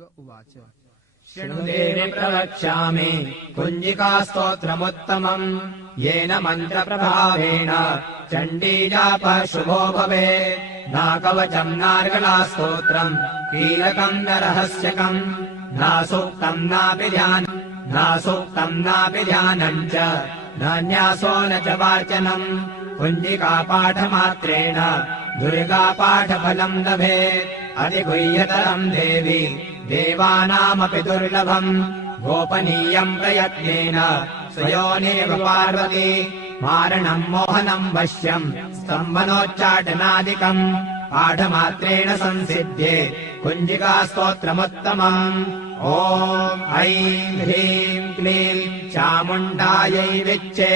उवाच शृणुदेवि प्रवक्ष्यामि कुञ्जिकास्तोत्रमुत्तमम् येन मन्त्रप्रभावेण चण्डीजापः शुभो भवेत् नाकवचम् नार्गलास्तोत्रम् कीलकम् न रहस्यकम् नासूक्तम् नापि ध्यानम् च नान्यासो न च वाचनम् कुञ्जिकापाठमात्रेण दुर्गापाठफलम् लभेत् अधिगुह्यतरम् देवि देवानामपि दुर्लभम् गोपनीयम् प्रयत्नेन स्वयोनिरेव पार्वती मारणम् मोहनम् वश्यम् स्तम्भनोच्चाटनादिकम् पाठमात्रेण संसिध्ये कुञ्जिकास्तोत्रमुत्तमम् ॐ ऐं ह्रीं क्लीं चामुण्डायै विच्चे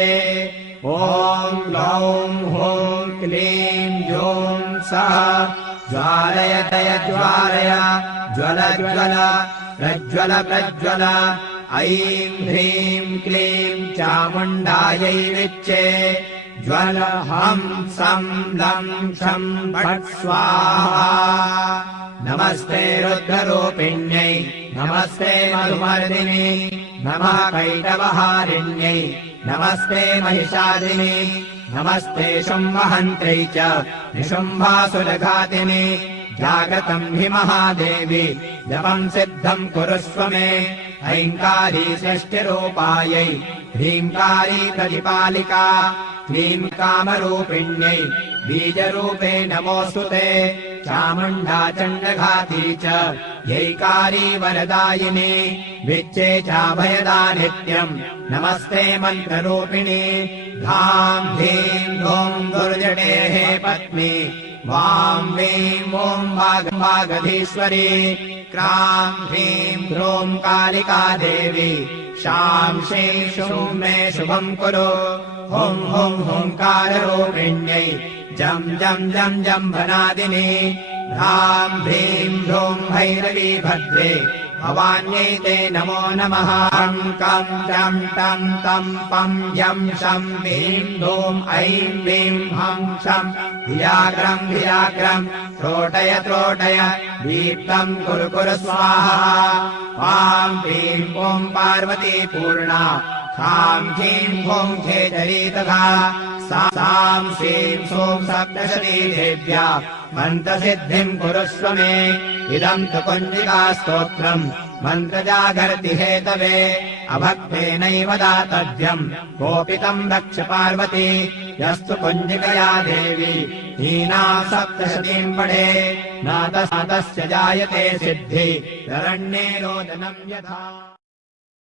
ॐ ग्लौं हूं क्लीं जूं सः ज्वालय ज्वल प्रज्वल ऐं ह्रीं क्लीं चामुण्डायै विच्चे ज्वल हं सं लं क्षं फट् स्वाहा नमस्ते रुद्ररूपिण्यै नमस्ते मधुमर्दिनी नमः कैटवहारिण्यै नमस्ते महिषादिनी नमस्ते शुम्भहन्त्रै च निशुम्भासुरघातिनि जागतम् हि महादेवी जपम् सिद्धम् कुरुष्व मे ऐङ्कारी षष्ठिरूपायै ह्रीङ्कारी प्रतिपालिका क्लीं कामरूपिण्यै बीजरूपे नमोऽस्तु ते चामुण्डा चण्डघाती च यैकारी वरदायिनी विच्चे चाभयदा नित्यम् नमस्ते मन्त्ररूपिणी धां धीं धूं दुर्जटेः पत्नी वां वीं ॐ वागधीश्वरी क्रां ह्रीं ह्रूं कालिका देवी शां शीं शूं मे शुभम् कुरु हुं हुं हुंकाररूपिण्यै जं जं जं जम्भनादिनी ह्रां ह्रीं ह्रूं भैरवी भद्रे भवान्यै ते नमो नमः हं कं जं तं तं पं यं शं ह्रीं धूं ऐं वीं हं शं धियाग्रं त्रोटय दीप्तम् कुरु स्वाहा वां ह्रीं ॐ पार्वती पूर्णा खां ह्रीं हुं खेचरी तथा सां श्रीं सूं सप्तशती देव्या मन्त्रसिद्धिम् कुरुष्व मे इदम् तु कुञ्जिकास्तोत्रम् मन्त्रजागर्ति हेतवे अभक्तेनैव दातव्यम् गोपितम् रक्ष पार्वती यस्तु कुञ्जिकया देवी हीनाम् सप्तशतीम् पठे न तस्य जायते सिद्धि शरण्ये रोदनम् यथा।